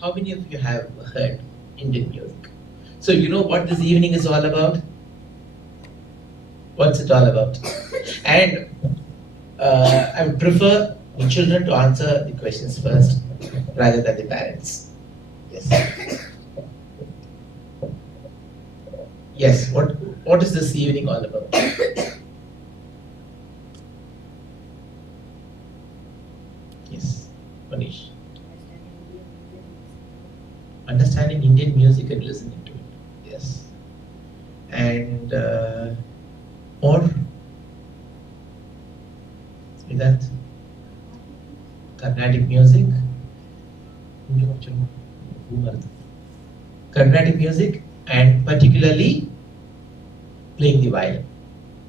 How many of you have heard Indian music? So you know what this evening is all about? What's it all about? And I would prefer the children to answer the questions first rather than the parents. Yes. Yes, what is this evening all about? Yes, Manish. Understanding Indian music and listening to it. Yes. And or with that, Carnatic music. Carnatic music and particularly playing the violin,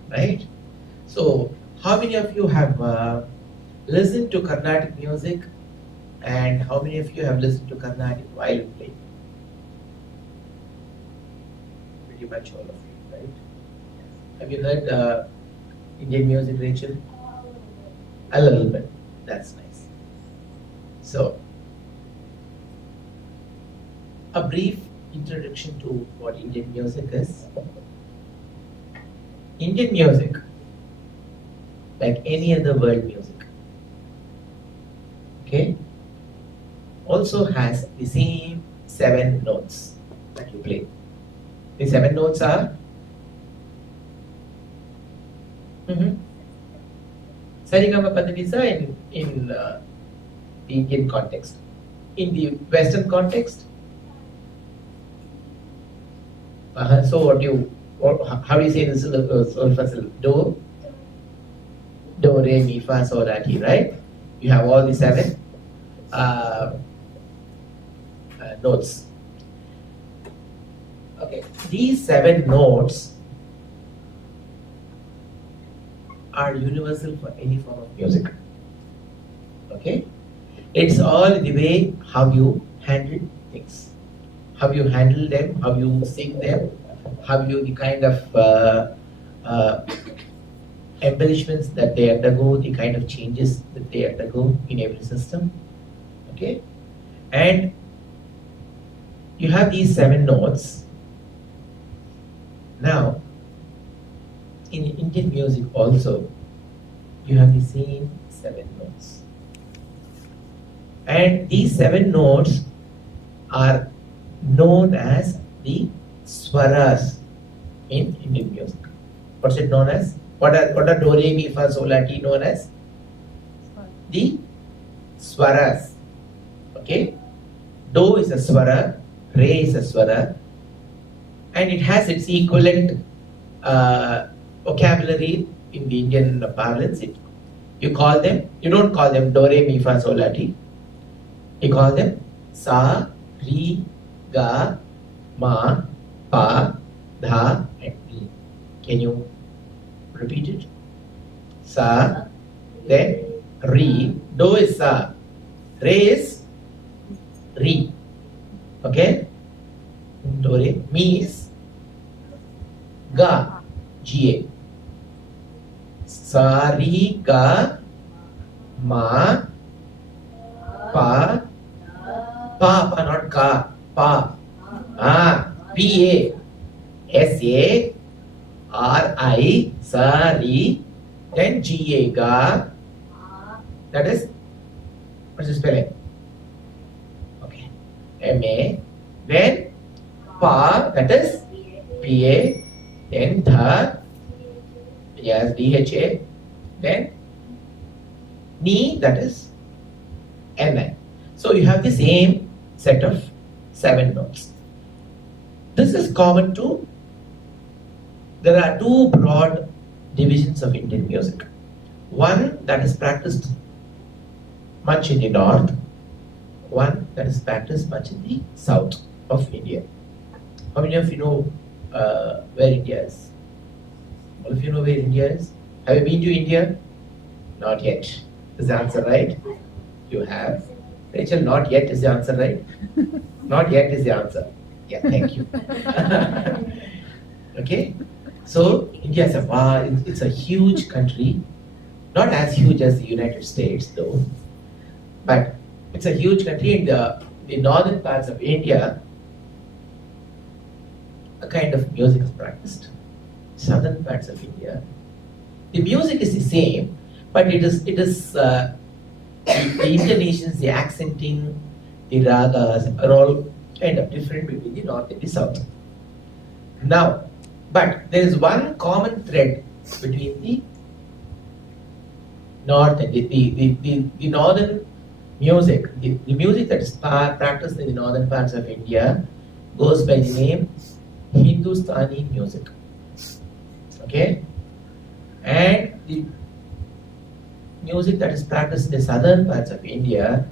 right? So, how many of you have listened to Carnatic music, and how many of you have listened to Carnatic violin playing? Pretty much all of you, right? Have you heard Indian music, Rachel? A little bit. That's nice. So, a brief introduction to what Indian music is. Indian music, like any other world music, okay, also has the same 7 notes that you play. The 7 notes are Sarigama Padanisa in the Indian context. In the Western context, so how do you say this? Do, re, mi, fa, sol, la, ti, right? You have all the 7 notes. Okay, these 7 notes are universal for any form of music. Okay, it's all the way how you handle things, how you handle them, how you sing them, how you the kind of embellishments that they undergo, the kind of changes that they undergo in every system. Okay, and you have these 7 notes. Now, in Indian music also, you have the same 7 notes. And these 7 notes are known as the swaras in Indian music. What's it known as? What are do, re, mi, fa, sol, la, ti known as? The swaras. Okay? Do is a swara, re is a swara, and it has its equivalent vocabulary in the Indian parlance. You don't call them do, re, mi, fa, sol, la, ti. You call them sa, ri, ga, ma, pa, dha, and mi. Can you repeat it? Sa, then ri. Do is sa, re is ri. Okay? Do, re. Mi is ga, ga. Sa, ri, ga, ma, pa, not ka, pa. P-A, S-A, R-I, sa, ri, then G-A, ga. That is, what's the spelling? Okay. M-A, then pa, that is P-A, then dha, yes, D-H-A, then ni, that is N-I. So you have the same set of 7 notes. This is common to, there are 2 broad divisions of Indian music. One that is practiced much in the north, one that is practiced much in the south of India. How many of you know where India is? All of you know where India is? Have you been to India? Not yet. Is the answer right? You have. Rachel, not yet is the answer, right? Not yet is the answer. Yeah, thank you. Okay, so India is it's a huge country, not as huge as the United States though, but it's a huge country, and the northern parts of India, a kind of music is practiced. Southern parts of India, the music is the same, but it is the intonations, the accenting, the ragas are all kind of different between the north and the south. Now, but there is one common thread between the north and the northern music. The music that is practiced in the northern parts of India goes by the name Hindustani music. Okay? And the music that is practiced in the southern parts of India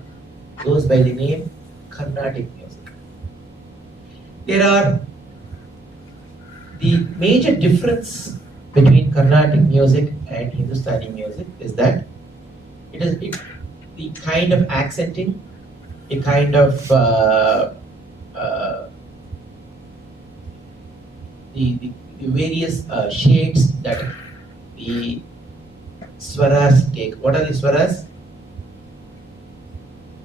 goes by the name Carnatic music. There are the major difference between Carnatic music and Hindustani music is that the kind of accenting, the kind of the various shades that the swaras take. What are the swaras?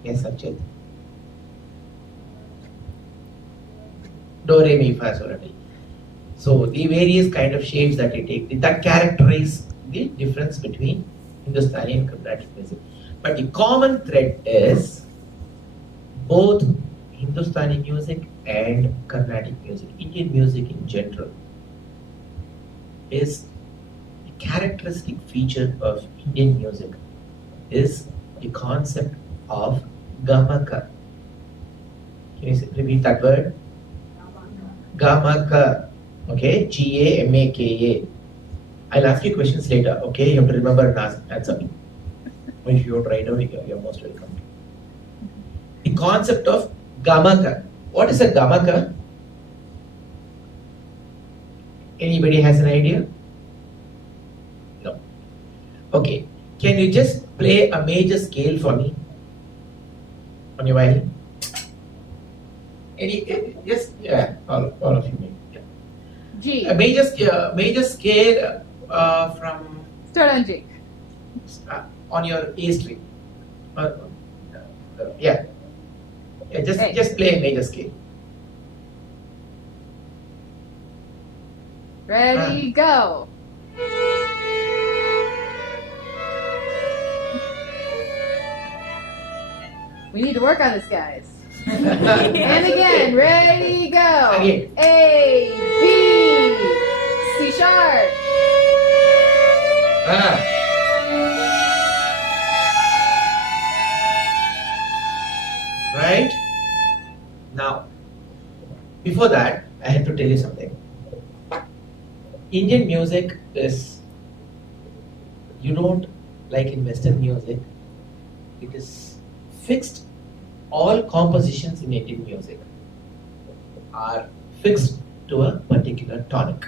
Yes, Sanchit. Do, re, mi, fa, sol, la, ti. So the various kind of shades that they take, that characterize the difference between Hindustani and Carnatic music. But the common thread is both Hindustani music and Carnatic music, Indian music in general, is the characteristic feature of Indian music is the concept of gamaka. Can you repeat that word? Gamaka. Okay, Gamaka. I'll ask you questions later. Okay, you have to remember and answer me. If you don't write down, you're most welcome. The concept of gamaka. What is a gamaka? Anybody has an idea? No. Okay. Can you just play a major scale for me on your violin? Yes, yeah, all of you maybe. Yeah. G. A major scale from. Start on G. On your A string. Yeah. A. Just play a major scale. Ready, go. We need to work on this, guys. And again, ready, go. Again. A, B, C sharp. Right? Now, before that, I have to tell you something. Indian music is, you don't like in Western music, it is fixed. All compositions in Indian music are fixed to a particular tonic.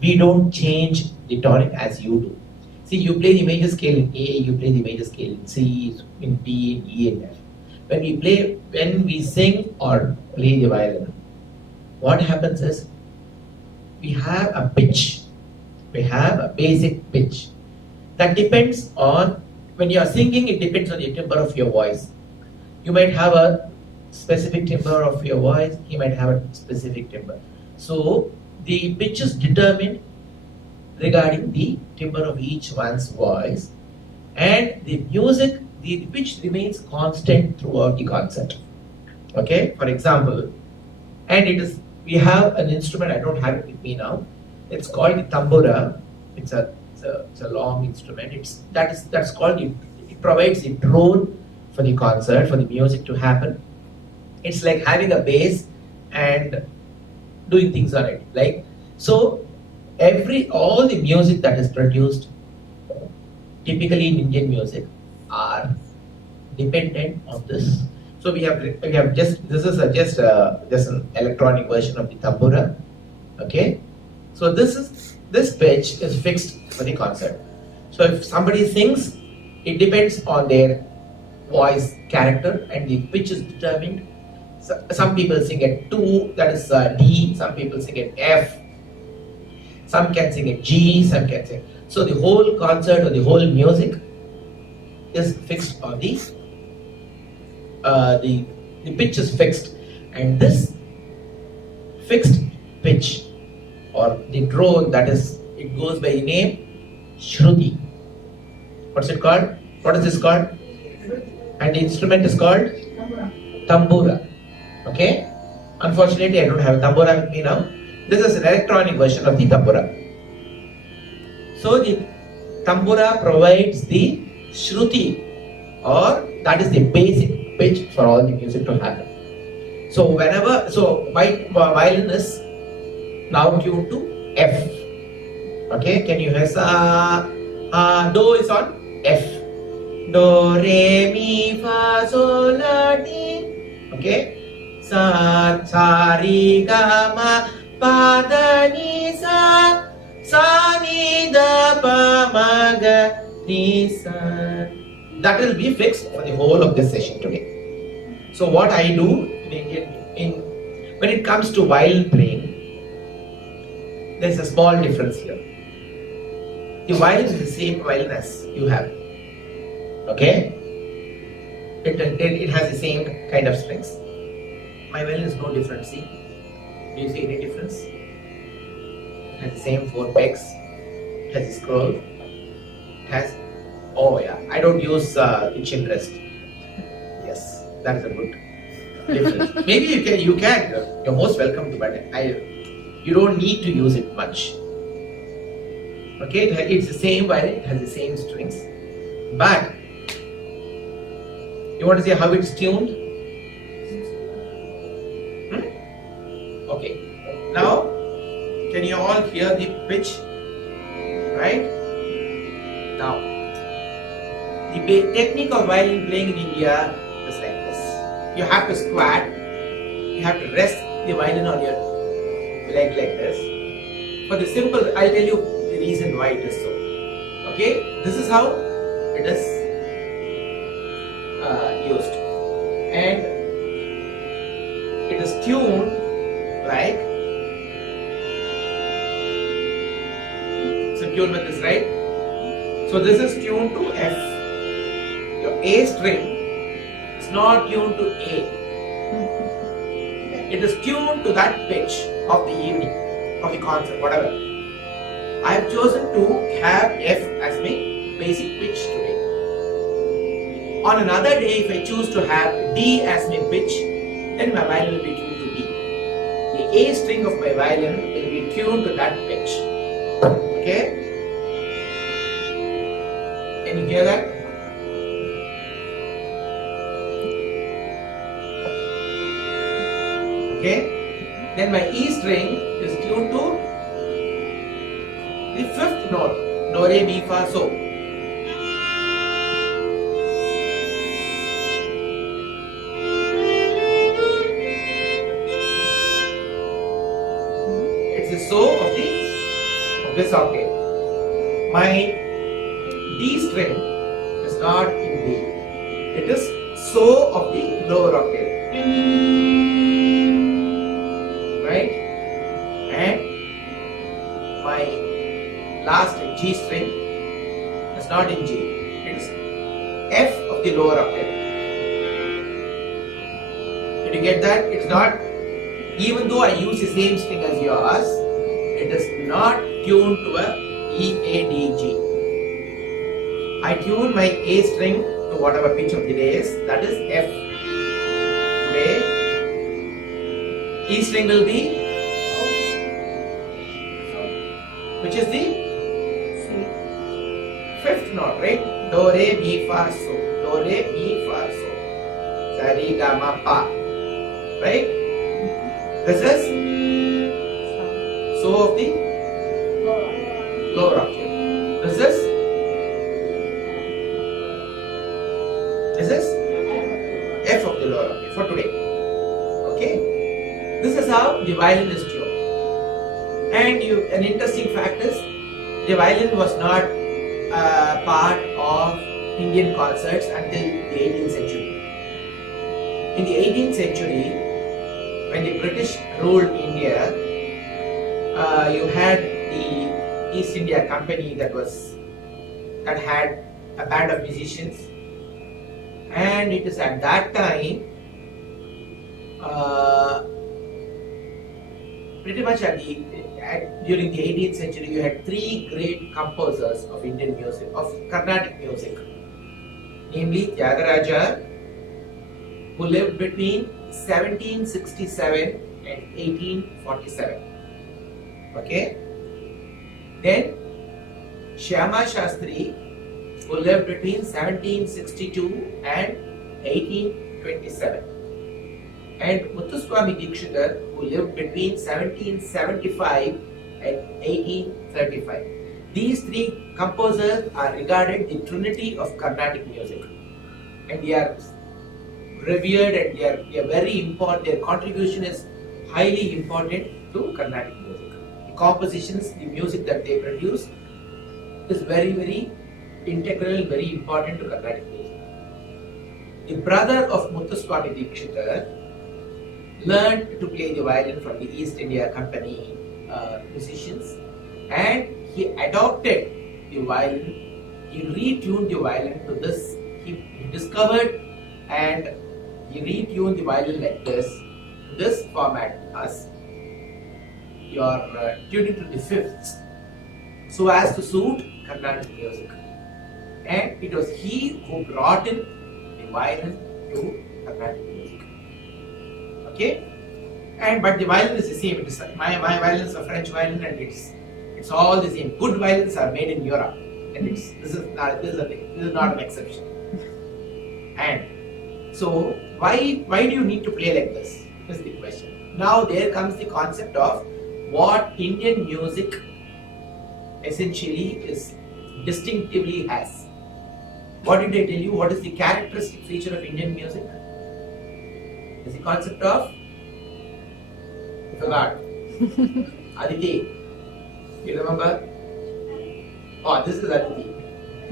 We don't change the tonic as you do. See, you play the major scale in A, you play the major scale in C, in D, in E, and F. When we sing or play the violin, what happens is we have a pitch. We have a basic pitch. That depends on, when you are singing, it depends on the timbre of your voice. You might have a specific timbre of your voice, he might have a specific timbre. So the pitch is determined regarding the timbre of each one's voice, and the music, the pitch remains constant throughout the concert. Okay, for example, and we have an instrument, I don't have it with me now, it's called the tambura. It's a long instrument. That's called it provides the drone for the concert, for the music to happen. It's like having a bass and doing things on it. Like, so all the music that is produced typically in Indian music are dependent on this. So we have just, this is just an electronic version of the tambura. Okay, so this pitch is fixed for the concert. So if somebody sings, it depends on their voice character, and the pitch is determined. So, some people sing at 2, that is D, some people sing at F, some can sing at G, some can sing. So the whole concert or the whole music is fixed on the The pitch is fixed, and this fixed pitch or the drone, that is, it goes by the name Shruti. What's it called? What is this called? And the instrument is called tambura. Okay? Unfortunately, I don't have a tambura with me now. This is an electronic version of the tambura. So the tambura provides the Shruti, or that is the basic pitch for all the music to happen. So whenever, so my violin is now tuned to F. Okay, can you hear sa? Do is on F. Do, re, mi, fa, sol, la, ti. Okay. Sa, ri, ga, ma, pa, da, ni, sa ni, da, pa, ma, ga, ni, sa. That will be fixed for the whole of this session today. So what I do when it comes to violin playing, there is a small difference here. The violin is the same violin as you have. Okay? It has the same kind of strings. My violin is no different. See? Do you see any difference? It has the same 4 pegs. It has a scroll. It has, oh yeah, I don't use the chin rest. Yes, that is a good difference. Maybe you can. You're most welcome to, but you don't need to use it much. Okay, it's the same violin, it has the same strings. But you want to see how it's tuned? Okay. Now, can you all hear the pitch? Right? Now, the technique of violin playing in India is like this. You have to squat. You have to rest the violin on your leg like this. For the simple, I'll tell you the reason why it is so. Okay? This is how it is used. And it is tuned like, so tuned with this, right? So this is tuned to F. Your A string is not tuned to A. It is tuned to that pitch of the evening, of the concert, whatever. I have chosen to have F as my basic pitch today. On another day, if I choose to have D as my pitch, then my violin will be tuned to D. The A string of my violin will be tuned to that pitch. Okay? Can you hear that? Okay? Then my E string is tuned to the 5th note, do, re, mi, fa, so. It's the so of this octave. My D string is not in D. It is so of the lower octave. Right? And my last G string is not in G. It is F of the lower octave. Did you get that? It's not, even though I use the same string as yours, it is not tuned to a E, A, D, G. I tune my A string to whatever pitch of the day is, that is F. Today, E string will be, which is the 5th note, right? Do, re, mi, fa, so. Do, re, mi, fa, so. Sa, re, ga, ma, pa. Right? This is so of the lower octave. This is F of the lower octave for today. Okay? This is how the violin is tuned. And an interesting fact is, the violin was not part of Indian concerts until the 18th century. In the 18th century, when the British ruled India, you had the East India Company that had a band of musicians, and it is at that time pretty much during the 18th century, you had three great composers of Indian music, of Carnatic music, namely Tyagaraja, who lived between 1767 and 1847. Okay? Then Shyama Shastri, who lived between 1762 and 1827. And Muthuswami Dikshitar, who lived between 1775 and 1835. These three composers are regarded the trinity of Carnatic music, and they are revered, and they are very important. Their contribution is highly important to Carnatic music. The compositions, the music that they produce is very, very integral, very important to Carnatic music. The brother of Muthuswami Dikshitar learned to play the violin from the East India Company musicians, and he adopted the violin. He retuned the violin to this. He discovered and he retuned the violin like this format, as you are tuning to the fifths, so as to suit Carnatic music. And it was he who brought in the violin to Carnatic music. Okay, but the violin is the same. It is, my violin is a French violin, and it's all the same. Good violins are made in Europe, and this is not an exception. And so why do you need to play like this? Is the question. Now there comes the concept of what Indian music essentially is distinctively has. What did I tell you? What is the characteristic feature of Indian music? Is the concept of, I forgot. Aditi. You remember? Oh, this is Aditi.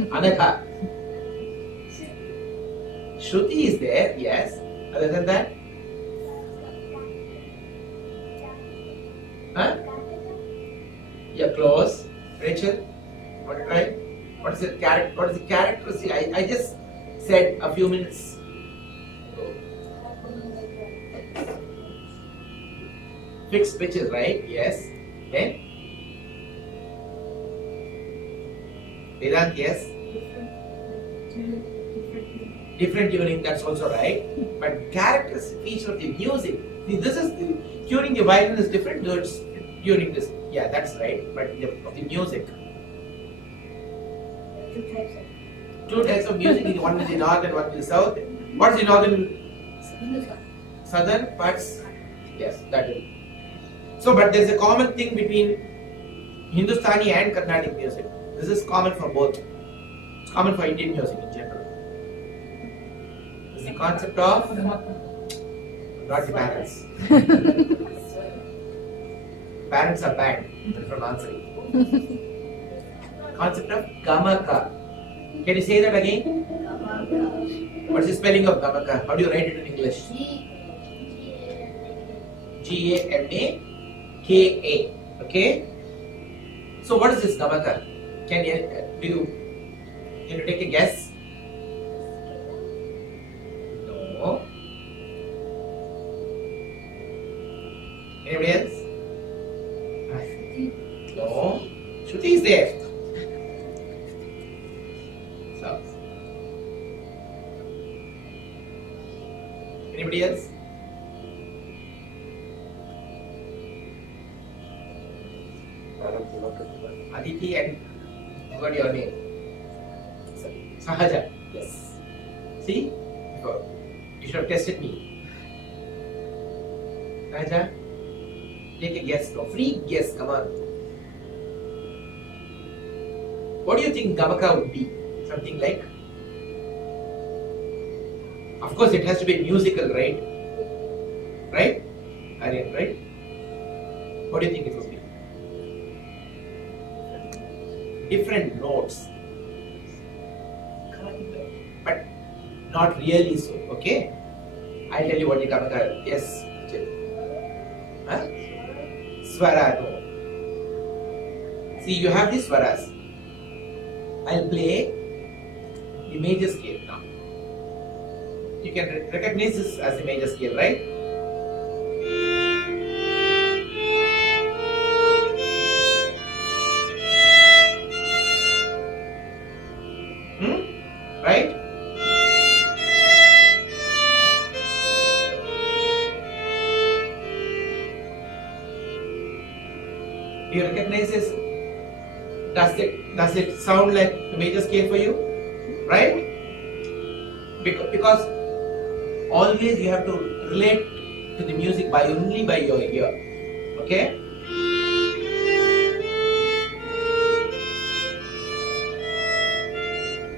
Anakha. Shruti is there, yes. Other than that? Huh? You're close. Rachel, want to try? What is the characteristic? I just said a few minutes ago. Fixed pitches, right? Yes. Then Vedant, yes. Different tuning, that's also right. But characteristic feature of the music. See, this is tuning the violin is different. So it's tuning this. Yeah, that's right. But of the music. Two types of music. One is the north and one is the south. What's the northern? Southern parts. Yes, that is. So, but there is a common thing between Hindustani and Carnatic music. This is common for both. It's common for Indian music in general. It's the concept of not the parents. Parents are banned from answering. Concept of gamaka. Can you say that again? What's the spelling of gamaka? How do you write it in English? Gamaka. Okay. So what is this gamaka? Can you take a guess? No. Anybody else? No. Shruti is there. So. Anybody else? Aditi, and what your name? Sahaja. Yes. See? You should have tested me. Sahaja, take a guess. No, free guess. Come on. What do you think gamaka would be? Something like? Of course, it has to be musical, right? Right? Aryan, right? What do you think it would be? Different notes, but not really so. Okay, I'll tell you what the gamaka is. Yes, huh? Swara. No. See, you have these swaras. I'll play the major scale now. You can recognize this as the major scale, right? recognize this? Does it sound like the major scale for you? Right? Because always you have to relate to the music only by your ear. Okay?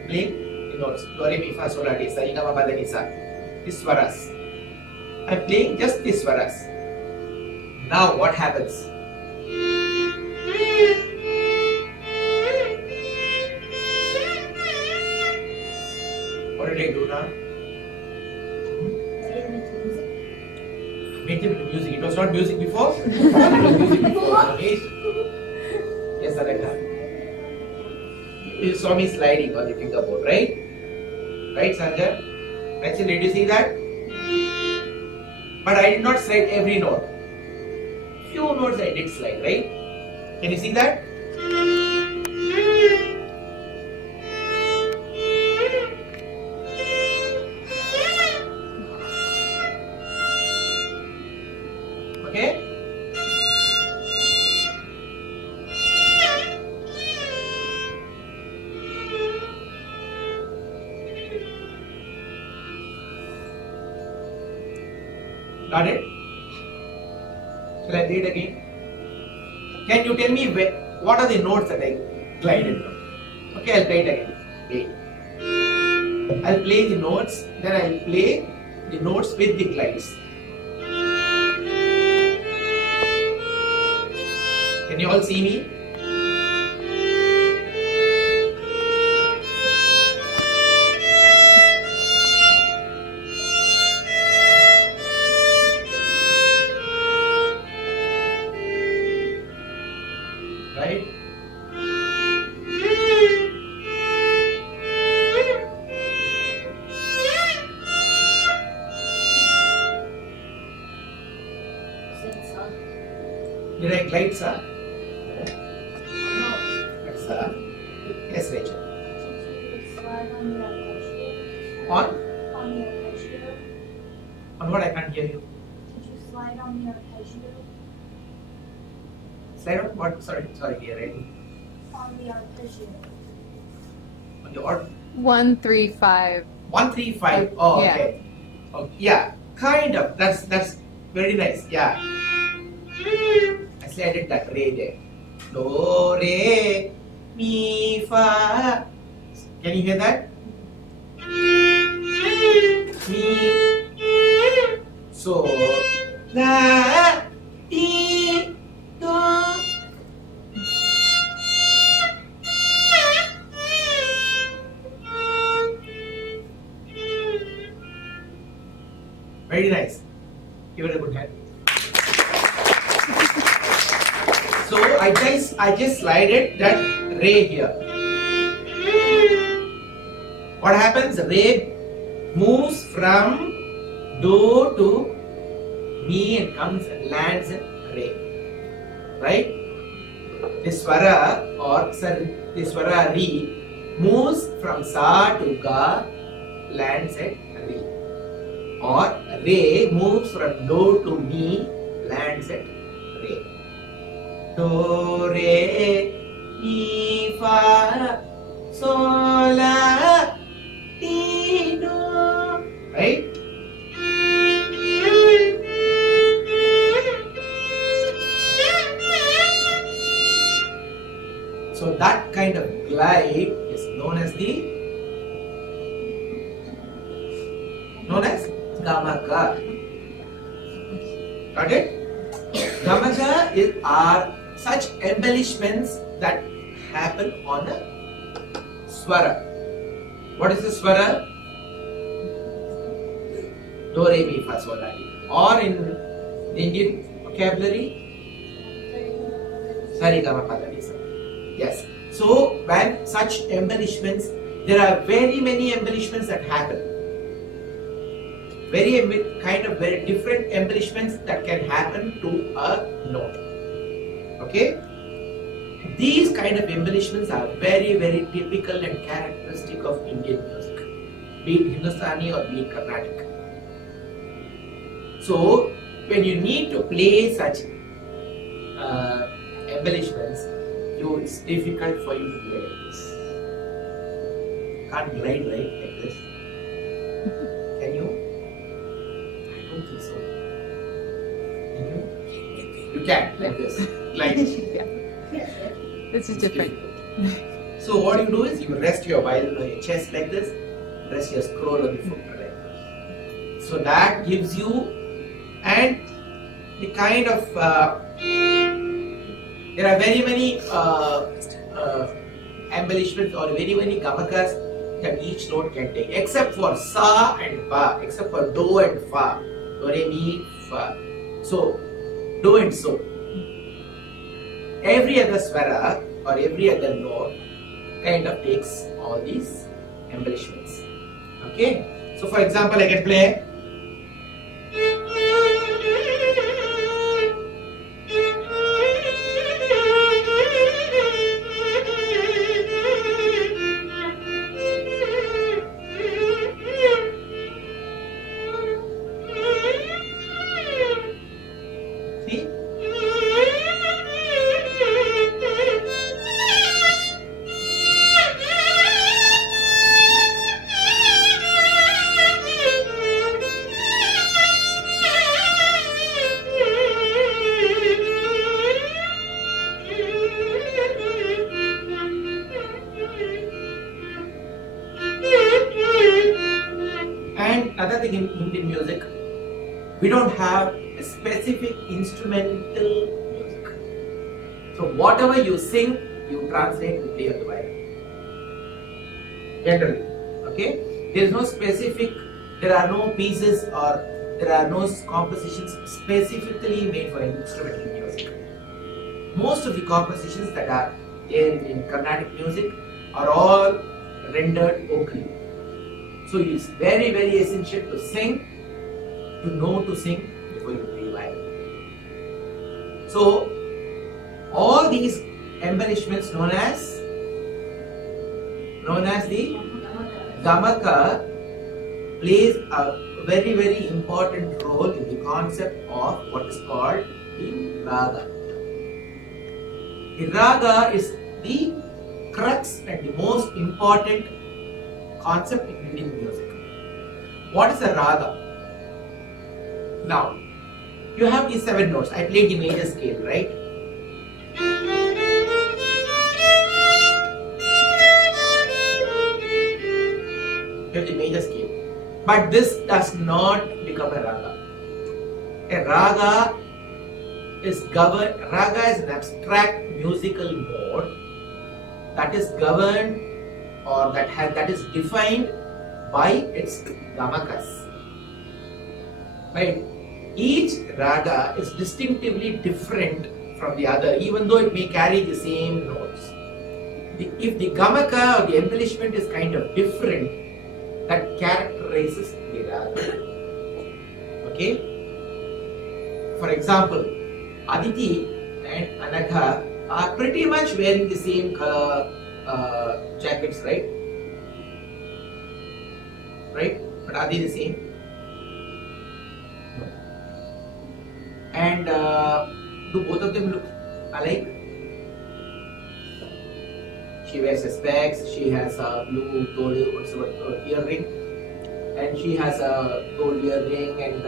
Play the notes. Do, re, mi, fa, sol, la, ti, sa, re, ga, ma, pa, da, ni, sa. These swaras. I'm playing just these swaras. Now what happens? What did I do now? Made them into music. It was not music before? It was music before. Ramesh? Yes, Alekha. You saw me sliding on the fingerboard, right? Right, Sanjay? Rachel, did you see that? But I did not slide every note. Few notes I did slide, right? Can you see that? Okay? Got it? Shall I read again? Can you tell me what are the notes that I glided from? Okay, I'll play it again. Wait. I'll play the notes, then I'll play the notes with the glides. Can you all see me? Right? Did I glide, sir? No. Yes, Rachel. On? On what? I can't hear you. Did you slide on the arpeggio? Slide on what? Sorry, dear. Right? On the arpeggio. On the order. 1, 3, 5. 1, 3, 5. Oh, Yeah. okay. Oh, yeah, kind of. That's very nice. Yeah. Actually, I did that re there. Do, re, mi, fa. Can you hear that? Mi, so, la, ti, do. Very nice. Give it a good hand. So I just slided that re here. What happens? Re moves from do to mi and comes and lands in re. Right? The swara or the swara re moves from sa to ga, lands at re. Or re moves from do to mi, lands at re. Do, re, mi, fa, sol, la, ti, do. Right? So that kind of glide is known as gamaka. Got it? Gamaka are such embellishments that happen on a swara. What is the swara? Do, re, mi, fa, sol, la, ti. Or in the Indian vocabulary, sa, re, ga, ma, pa, da, ni, sa. Yes. So when such embellishments, there are very many embellishments that happen. Very different embellishments that can happen to a note. Okay? These kind of embellishments are very, very typical and characteristic of Indian music, be it Hindustani or be it Carnatic. So, when you need to play such embellishments, it's difficult for you to play like this. Can't glide right like this. Can you? I don't think so. Can you? You can like this. Like Yeah. This is different. So what you do is you rest your violin on your chest like this, rest your scroll on the foot like this. So that gives you, and the kind of there are very many embellishments or very many gamakas that each note can take, except for sa and pa, except for do and fa, do re mi fa. So do and so. Every other swara or every other note kind of takes all these embellishments. Okay? So for example, I can play see? And another thing in Indian music, we don't have a specific instrumental music. So whatever you sing, you translate and play on the violin. Generally, okay? There is no specific, there are no pieces or there are no compositions specifically made for instrumental music. Most of the compositions that are there in Carnatic music are all rendered vocally. So it's very, very essential to sing, to know to sing before you play violin. So all these embellishments known as the gamaka plays a very, very important role in the concept of what is called the raga. The raga is the crux and the most important concept in Indian music. What is a raga? Now, you have these 7 notes. I played the major scale, right? You have the major scale. But this does not become a raga. A raga is governed, raga is an abstract musical mode that is governed or that is defined by its gamakas. Right? Each raga is distinctively different from the other, even though it may carry the same notes. If the gamaka or the embellishment is kind of different, that characterizes the raga. Okay? For example, Aditi and Anagha are pretty much wearing the same color jackets, right? Right? But are they the same? No. And do both of them look alike? She wears a specs, she has a blue gold earring, and she has a gold earring, and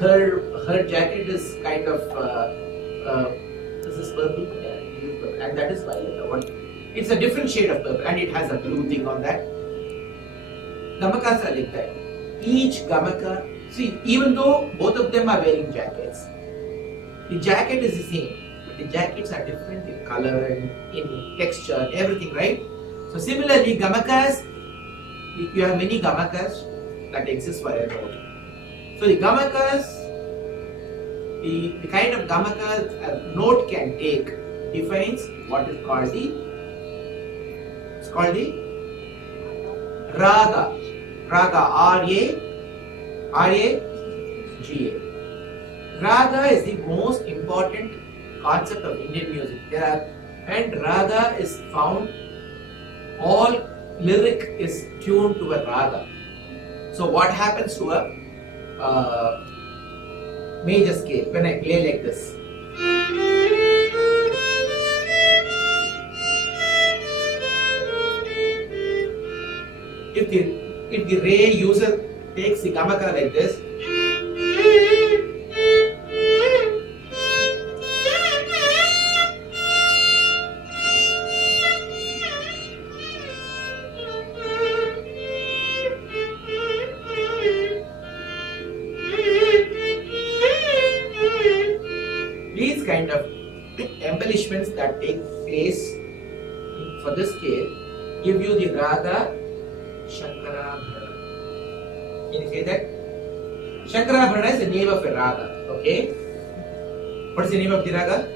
her jacket is kind of this is purple, yeah, this is purple, and that is violet. It's a different shade of purple, and it has a blue thing on that. Gamakas are like that. Each gamaka, see, even though both of them are wearing jackets, the jacket is the same, but the jackets are different in color and in texture and everything, right? So similarly, gamakas, you have many gamakas that exist for a note. So the gamakas, the kind of gamaka a note can take defines what is called the raga. Raga, R-A-G-A. Raga is the most important concept of Indian music. And raga is found, all lyric is tuned to a raga. So what happens to a major scale when I play like this? if the Re user takes the Gamaka like this, these kind of embellishments that take place for this scale give you the Raga Shankarabharana. Can you say that? Shankarabharana is the name of a Raga. Okay? What is the name of the Raga?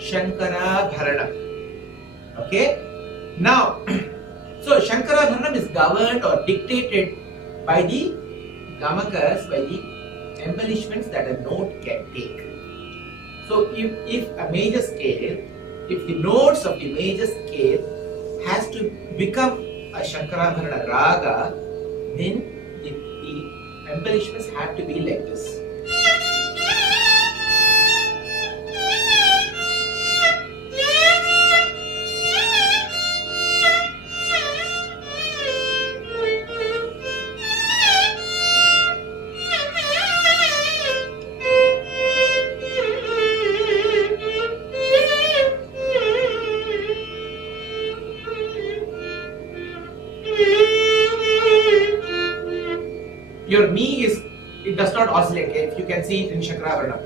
Shankarabharana. Okay? Now, so Shankarabharana is governed or dictated by the Gamakas, by the embellishments that a note can take. So if a major scale, if the notes of the major scale has to become a Shankarabharana Raga, then the embellishments have to be like this. Your me is, it does not oscillate. If you can see it in Shankarabharana,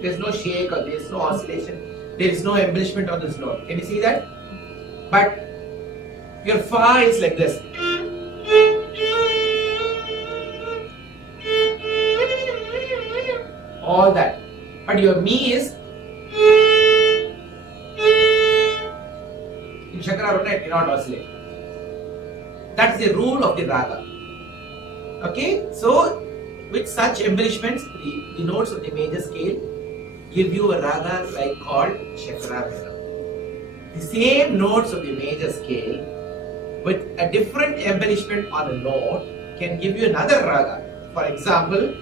there is no shake or there is no oscillation, there is no embellishment on this note. Can you see that? But your Fa is like this. All that. But your me is, in Shankarabharana it cannot oscillate. That's the rule of the Raga. Okay, so with such embellishments, the notes of the major scale give you a Raga like called Shankarabharana. The same notes of the major scale with a different embellishment on a note can give you another Raga. For example,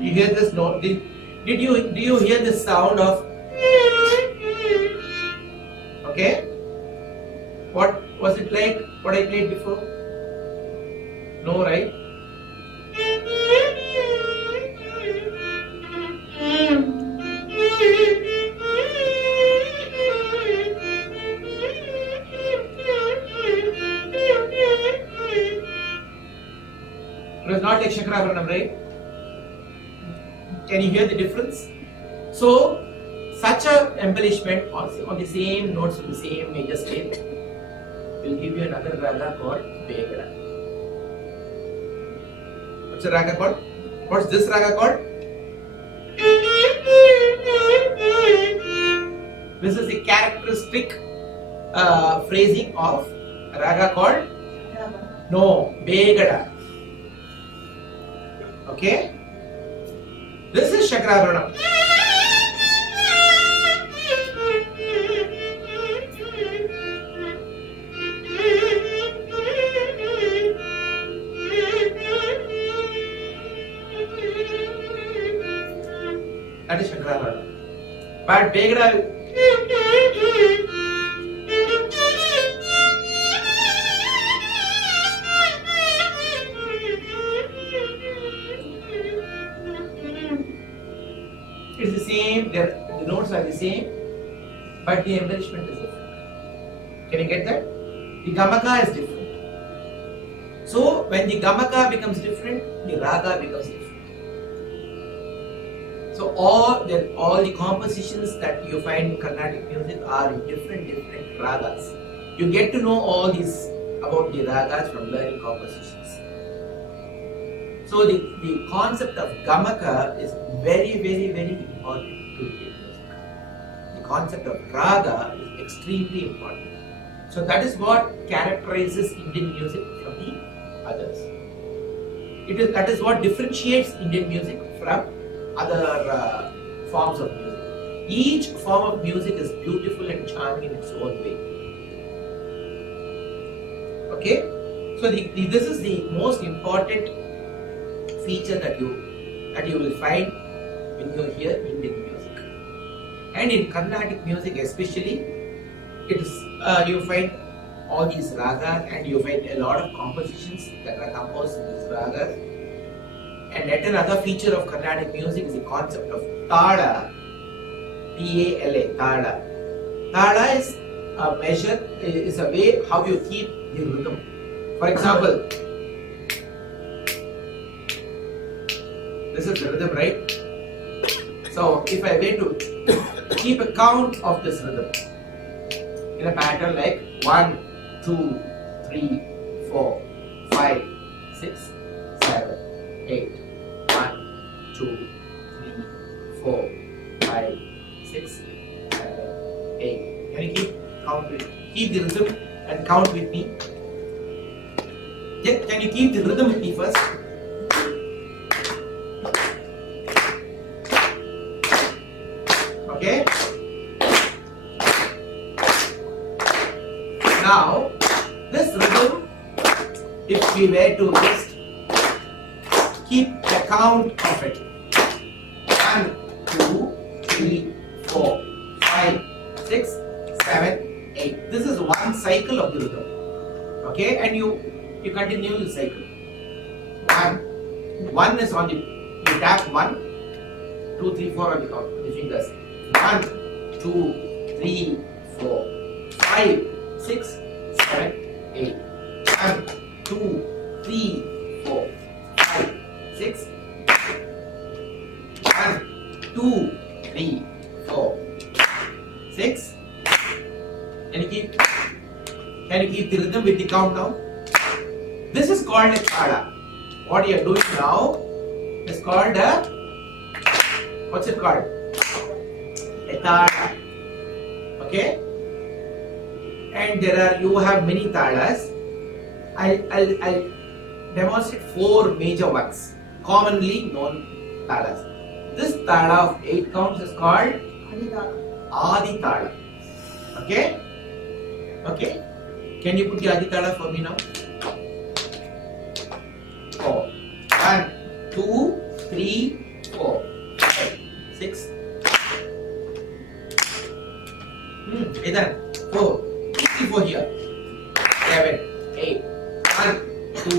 you hear this note? Do you hear the sound of? Okay. What was it like? What I played before? No, right? It was not like Shankarabharana, right? Can you hear the difference? So, such a embellishment on the same notes of the same major scale will give you another raga called Begada. What's the raga called? What's this raga called? This is the characteristic phrasing of a raga called? No, Begada. Okay? This is Shankarabharana. That is Shankarabharana. But Begada, it's the same, the notes are the same, but the embellishment is different. Can you get that? The Gamaka is different. So when the Gamaka becomes different, the Raga becomes different. So all the compositions that you find in Carnatic music are in different ragas. You get to know all this about the ragas from learning compositions. So the concept of Gamaka is very important to Indian music. The concept of Raga is extremely important. So that is what characterizes Indian music from the others. That is what differentiates Indian music from other forms of music. Each form of music is beautiful and charming in its own way. Okay, so this is the most important feature that you will find when you hear Indian music, and in Carnatic music especially, it is you find all these ragas, and you find a lot of compositions that are composed in these ragas. And yet another feature of Carnatic music is the concept of tada, T-A-L-A, tada. Tada is a measure, is a way how you keep the rhythm. For example, this is the rhythm, right? So if I were to keep a count of this rhythm in a pattern like 1, 2, 3, 4, 5, 6, 7, 8, 1, 2, 3, 4, 5, 6, 7, 8. Can you keep the rhythm and count with me? Can you keep the rhythm with me first? Okay. Now, this rhythm, if we were to just keep a count of it, 1, 2, 3, 4, 5, 6, 7, 8. This is one cycle of the rhythm. Okay, and you continue the cycle. 1 is on the, you tap 1, 2, 3, 4 on the fingers. 1, 2, 3, 4, 5, 6, 7, 8. 1, 2, 3, 4, 5, 6. 1, 2, 3, 4, 6. Can you keep the rhythm with the countdown? This is called a tada. What you are doing now is called a, what's it called? A tada. Okay? And you have many tadas. I'll demonstrate 4 major ones, commonly known tadas. This tada of 8 counts is called Adi tada. Okay? Okay? Can you put the Adi tada for me now? 4. 1, 2, 3, 4, 5, 6. Then 4. 3, 4 here. 7, 8. 1, 2.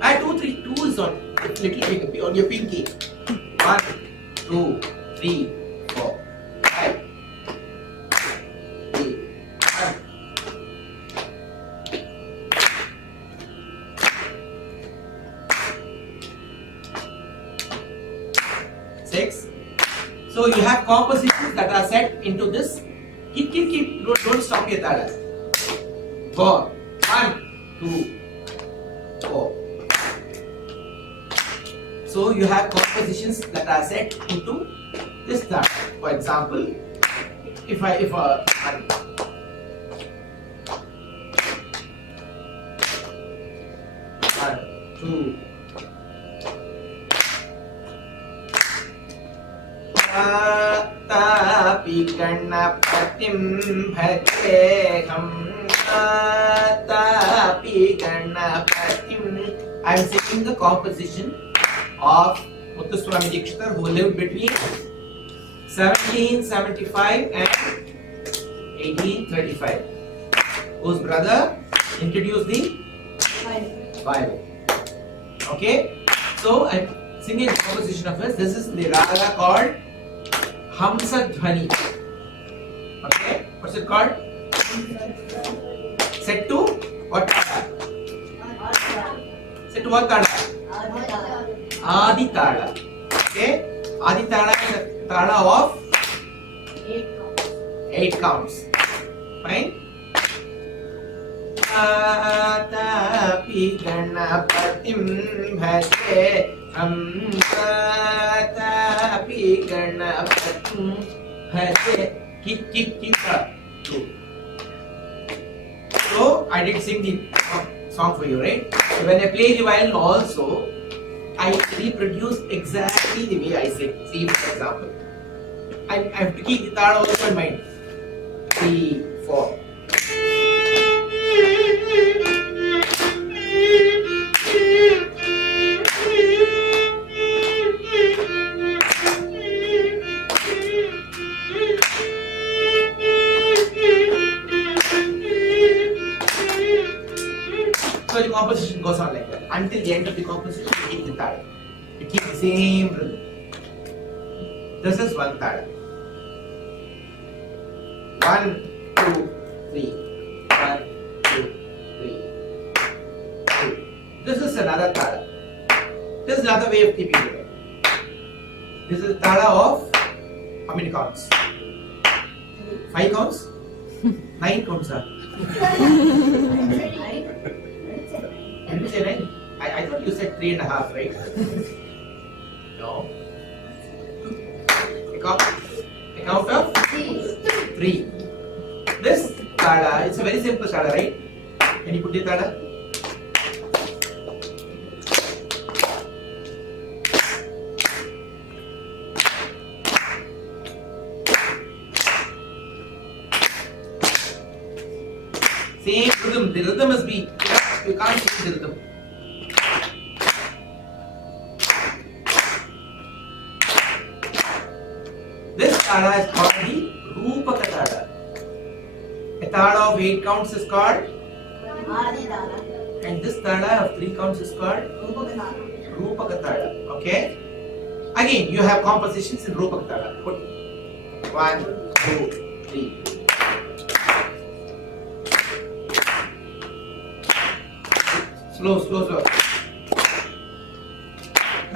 2, 3. 2 is on little finger, on your pinky. 1, 2, 3, 4, 5, 8, 1. 6. So you have compositions that are set into this. Keep. Don't stop your tadas. 4. 1, 2, 4. So you have compositions that are set into this tada. For example, if 1, 2. Tapi Ganapatim Bhajeham. Tapi Ganapatim. I am singing the composition of Muthuswami Dikshitar, who lived between 1775 and 1835, whose brother introduced the Bible. Okay, so I'm singing a composition of his. This is the raga called Hamsa Dhvani. Okay, what's it called? Set to what tada? Set to what tada? Adi tada. Okay, Adi tada is a tada of 8 counts. Fine. Tapi Ganapatim Bhajeham. Tapi Ganapatim Bhajeham. Keep up. So I did sing the song for you, right? So when I play the violin also, I reproduce exactly the way I sing. See, for example, I have to keep the tada also in mind. 3, 4. until the end of the composition you keep the tala. You keep the same rhythm. This is one tala. 1, 2, 3. 1, 2, 3. 2. This is another tala. This is another way of keeping it. This is tala of how many counts? 5 counts? 9 counts, sir. Did you say 9? I thought you said 3.5, right? No. A count of 3. This tala, it's a very simple tala, right? Can you put the tala? Same rhythm. The rhythm must be. You can't change the rhythm. This tala is called the Rupaka tala. A tala of 8 counts is called Adi tala. and this tala of 3 counts is called Rupaka tala. Okay? Again, you have compositions in Rupaka tala. Put 1, 2, 3. Slow.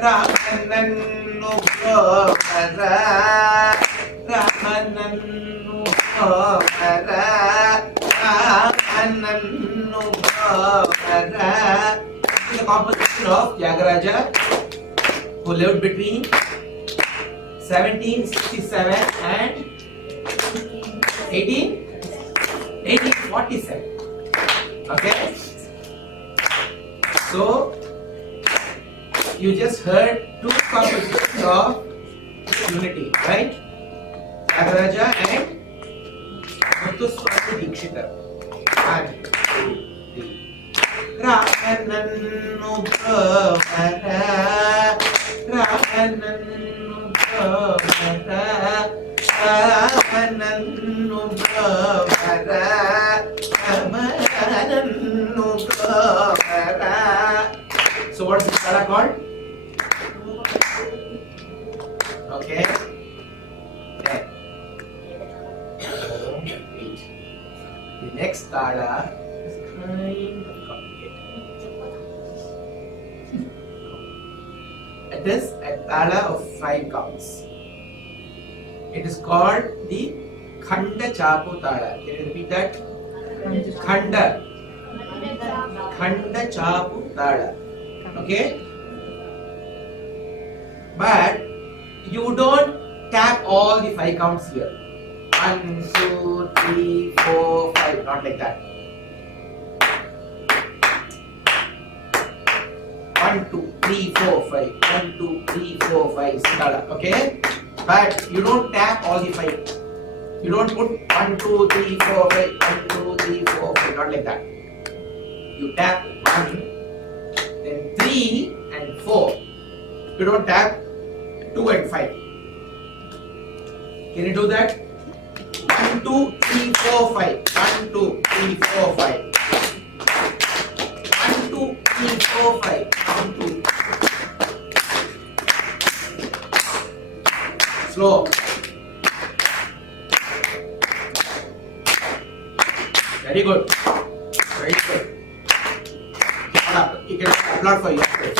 Ramanannu Bhara, Ramanannu Bhara, Ramanannu Bhara. This is the composition of Tyagaraja, who lived between 1767 and 1847. Okay? So, you just heard 2 compositions of unity, right? Tyagaraja and Muthuswami Dikshita. 1, 2, 3. Ramanannu Bhara, Ramanannu Bhara, Ramanannu Bhara, Ramanannu Bhara. So what is this tala called? Okay. 10. 8. The next tala is kind of complicated. It is a tala of 5 counts. It is called the Khanda Chapu tala. Can you repeat that? Khanda Chapu tala. Okay? But you don't tap all the 5 counts here. 1, 2, 3, 4, 5. Not like that. 1, 2, 3, 4, 5. 1, 2, 3, 4, 5. Tala. Okay? But you don't tap all the 5. You don't put 1, 2, 3, 4, 5. 1, 2, 3, 4, 5. Not like that. You tap 1. Then 3 and 4. You don't tap 2 and 5. Can you do that? 1, 2, 3, 4, 5. 1, 2, 3, 4, 5. 1, 2, 3, 4, 5. 1, 2. Slow. Very good. Very good. You can applaud for yourself.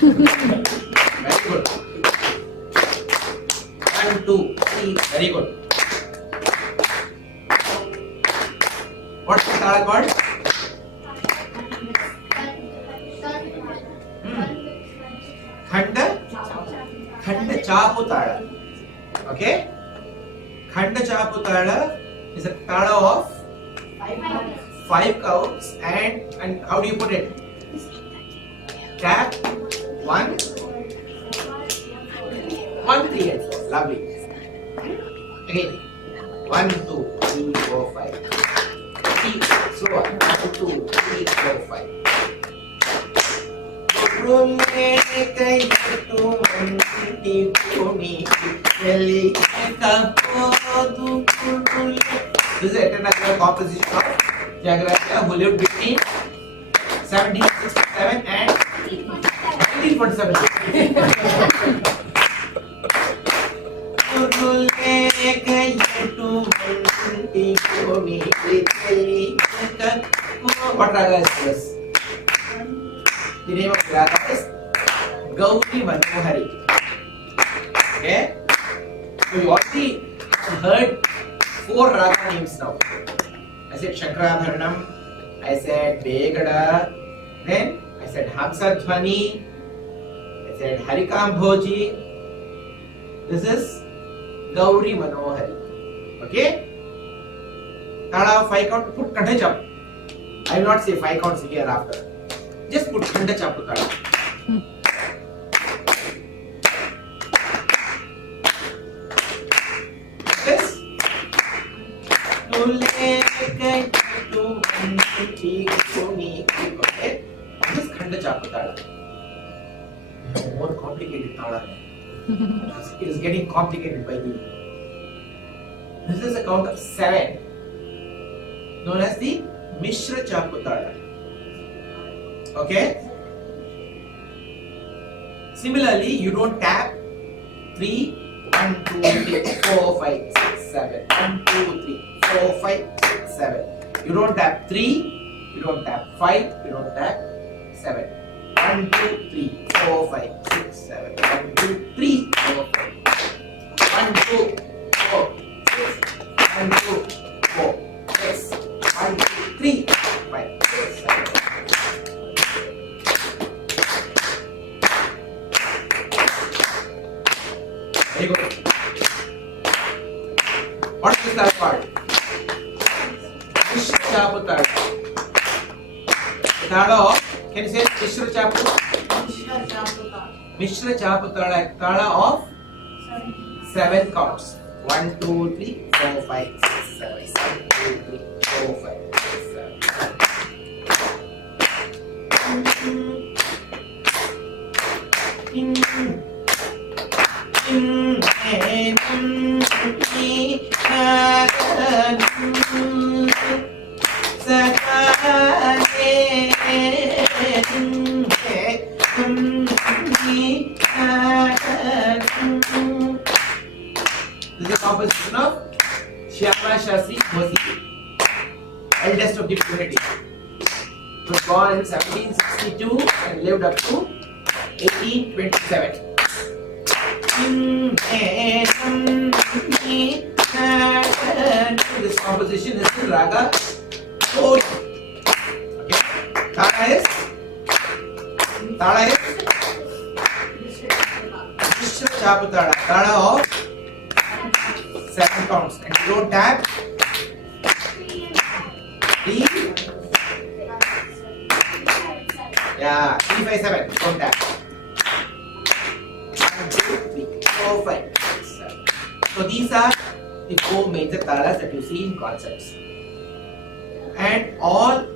Very good. 1, 2, 3. Very good. What's the tala called? Khanda Chapu tala. Okay? Khanda Chapu tala is a tala of 5 counts and how do you put it? Tap 1, 1, 3 and 4. Lovely. Again. 1, 2, 3, 4, 5. 3, slow on. 1, 2, 3, 4, 5. This is a technical composition of Tyagaraja, who lived between 1767 and What raga is this? The name of the raga is Gauri Manohari. Okay? So you already heard 4 raga names now. I said Shakradharanam, I said Begada, then I said Hamsadhvani, I said Harikambhoji. This is Gauri Manohari. Okay? Tala 5 count, put Kanda Chap. I will not say 5 counts hereafter. Just put Kanda Chap to Tala. Yes? Okay? Just Kanda Chap to Tala. More complicated Tala. It is getting complicated by the. This is a count of 7, known as the Mishra Chaputala. Okay? Similarly, you don't tap 3, 1, 2, 3, 4, 5, 6, 7. 1, 2, 3, 4, 5, 6, 7. You don't tap 3, you don't tap 5, you don't tap 7. 1, 2, 3, 4, 5, 6, 7. 1, 2, 3, 4, 5. 1, 2, 4, 6. 1, 2, 4, 6. 1, 2, 3, 5, 6, 7. Very good. What is that part? Mishra Chapu Tala. Tala of, can you say Mishra Chapu? Mishra Chapu Tala. Tala of 7 counts. 1, 2, 3, 4, 5, 6, 7. 1, 2, 3, 4, 5, 6, This is a composition of Shyama Shastri, who was the eldest of the fraternity. He was born in 1762 and lived up to 1827. This composition is in Raga Koli. Okay. Tala is Mishra Chaputala. Tala of 7 counts. And you don't tap 3. Yeah, 3, 5, 7. Don't tap. 1, 2, 3, 4, 5, 6, 7. So these are the 4 major talas that you see in concerts. And all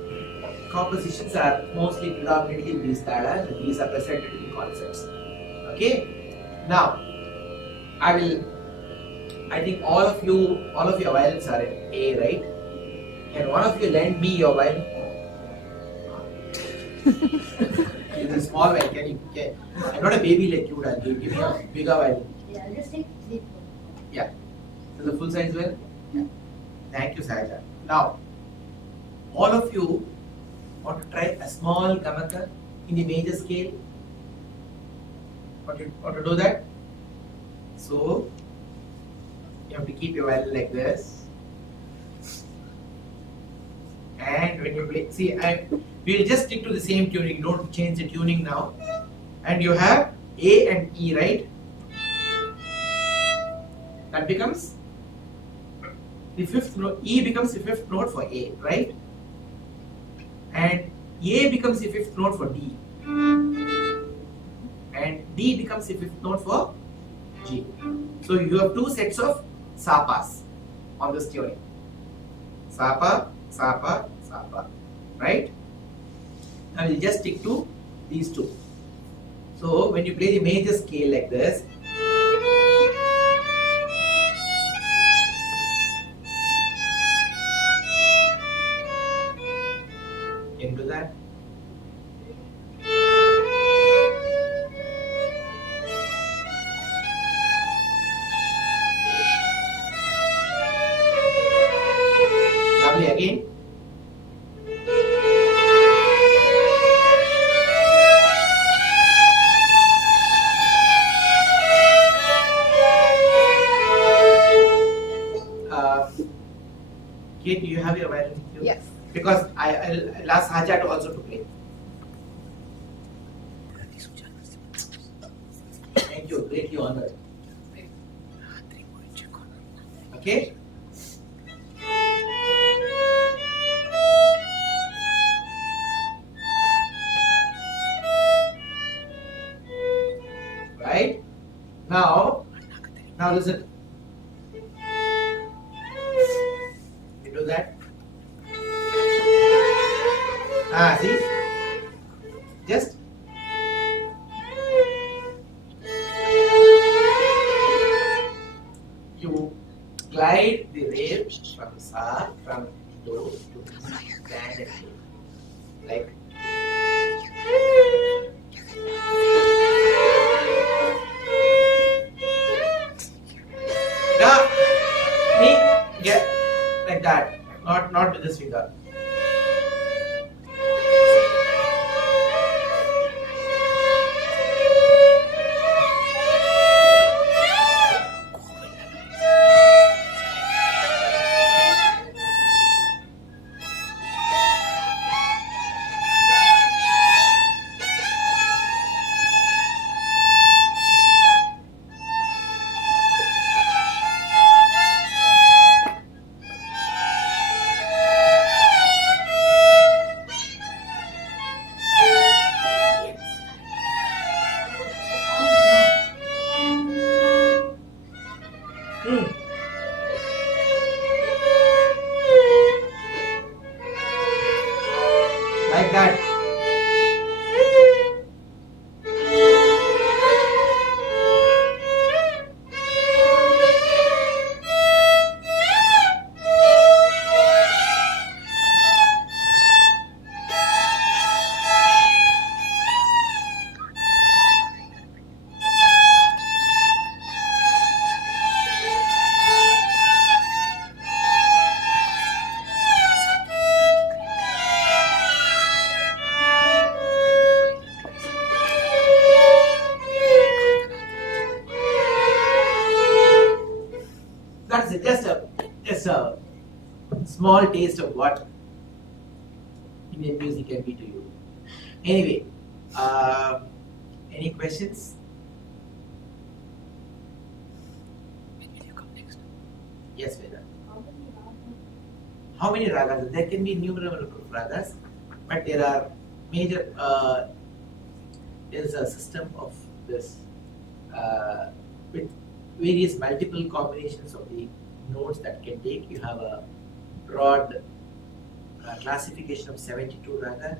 compositions are mostly predominantly these talas, and these are presented in concerts. Okay? Now, I think all of your violins are in A, right? Can one of you lend me your violin? It's a small violin. I'm not a baby like you, I'll give me a bigger violin. Yeah, just take 3. Yeah. So the full size violin? Yeah. Thank you, Saja. Now, all of you want to try a small gamaka in the major scale? Want to do that? So, you have to keep your violin like this. And when you play, see, we'll just stick to the same tuning, don't change the tuning now. And you have A and E, right? That becomes the 5th note, E becomes the 5th note for A, right? And A becomes the 5th note for D. And D becomes the 5th note for G. So you have 2 sets of sapas on this tuning. Sapa, Sapa, Sapa, right? Now we'll just stick to these 2. So when you play the major scale like this, can you do that? Kate, do you have your violin with you? Yes. Because I'll ask Haja to also to play. Thank you, greatly honored. Okay? Right? Now listen. You do that. See? Just you glide the rave from sa, from do to stand and do. Like get like that. Not with this finger. Like that. That's it. Just a small taste of what Indian music can be to you. Anyway, any questions? Yes, Veda. How many ragas? There can be innumerable ragas, but there are major. There is a system of this with various multiple combinations of the notes that can take. You have a broad classification of 72 raga,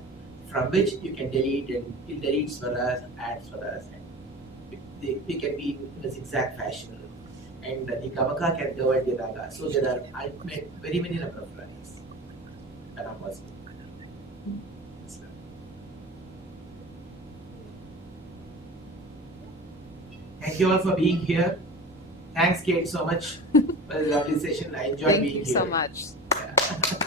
from which you can delete and delete swaras, add swaras, and they can be in a zigzag fashion. And the gamaka can govern the raga. So there are ultimate, very many number of ragas that are possible. Thank you all for being here. Thanks, Kate, so much for the lovely session. I enjoyed being here. Thank you so much. Yeah.